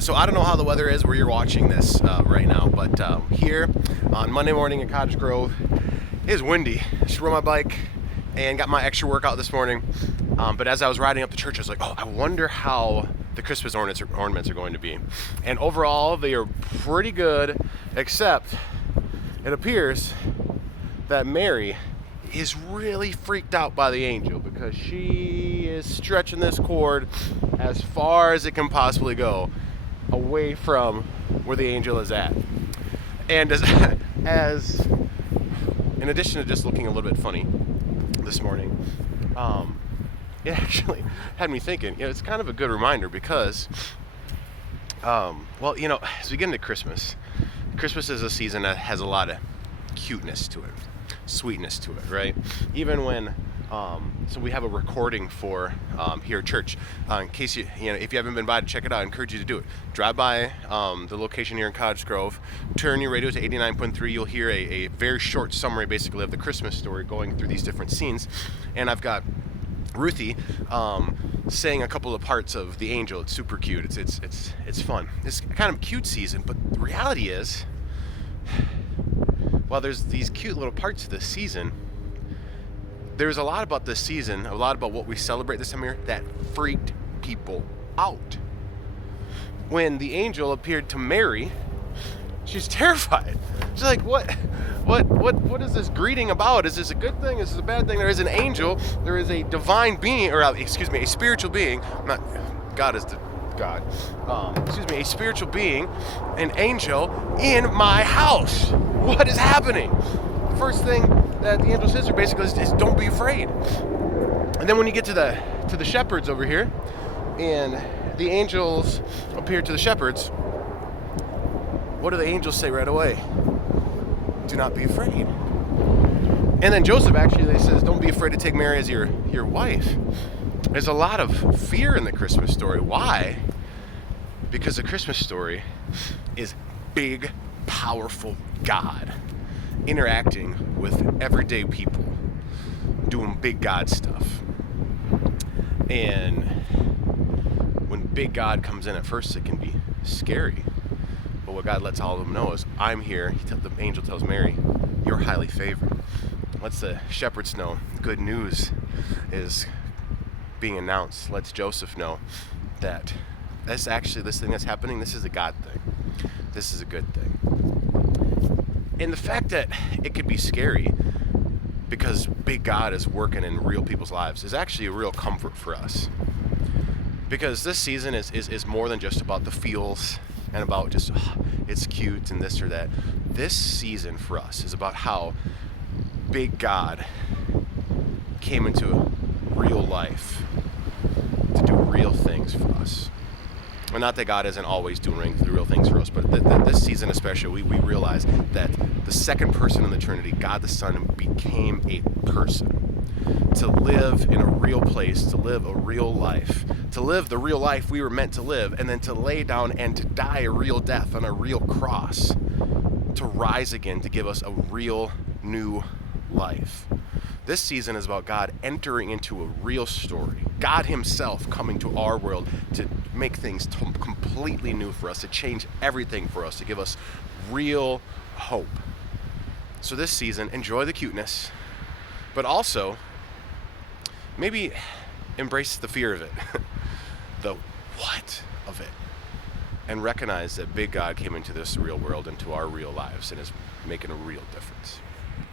So I don't know how the weather is where you're watching this right now, but here on Monday morning in Cottage Grove, it is windy. I just rode my bike and got my extra workout this morning. But as I was riding up to church, I was like, oh, I wonder how the Christmas ornaments are going to be. And overall, they are pretty good, except it appears that Mary is really freaked out by the angel because she is stretching this cord as far as it can possibly go away from where the angel is at. And as in addition to just looking a little bit funny this morning, it actually had me thinking, it's kind of a good reminder because, as we get into Christmas is a season that has a lot of cuteness to it, sweetness to it, right? Even when so we have a recording for here at church. In case if you haven't been by to check it out, I encourage you to do it. Drive by the location here in Cottage Grove, turn your radio to 89.3. You'll hear a very short summary, basically, of the Christmas story going through these different scenes. And I've got Ruthie saying a couple of parts of the angel. It's super cute. It's fun. It's kind of cute season, but the reality is, while there's these cute little parts of this season, there's a lot about this season, a lot about what we celebrate this time of year that freaked people out. When the angel appeared to Mary, she's terrified. She's like, what is this greeting about? Is this a good thing? Is this a bad thing? There is an angel. There is a divine being, a spiritual being. Not God is the God. A spiritual being, an angel in my house. What is happening? First thing that the angel says basically is don't be afraid. And then when you get to the shepherds over here, and the angels appear to the shepherds, what do the angels say right away? Do not be afraid. And then Joseph actually says, don't be afraid to take Mary as your wife. There's a lot of fear in the Christmas story. Why? Because the Christmas story is big, powerful God interacting with everyday people, doing big God stuff. And when big God comes in, at first it can be scary. But what God lets all of them know is, I'm here. The angel tells Mary, you're highly favored. Lets the shepherds know good news is being announced. Lets Joseph know that this thing that's happening, this is a God thing. This is a good thing. And the fact that it could be scary because big God is working in real people's lives is actually a real comfort for us. Because this season is more than just about the feels and about just, it's cute and this or that. This season for us is about how big God came into real life to do real things for us. Well, not that God isn't always doing the real things for us, but this season especially, we realize that the second person in the Trinity, God the Son, became a person to live in a real place, to live a real life, to live the real life we were meant to live, and then to lay down and to die a real death on a real cross, to rise again, to give us a real new life. This season is about God entering into a real story. God himself coming to our world to make things completely new for us, to change everything for us, to give us real hope. So this season, enjoy the cuteness, but also maybe embrace the fear of it, the what of it, and recognize that big God came into this real world, into our real lives, and is making a real difference.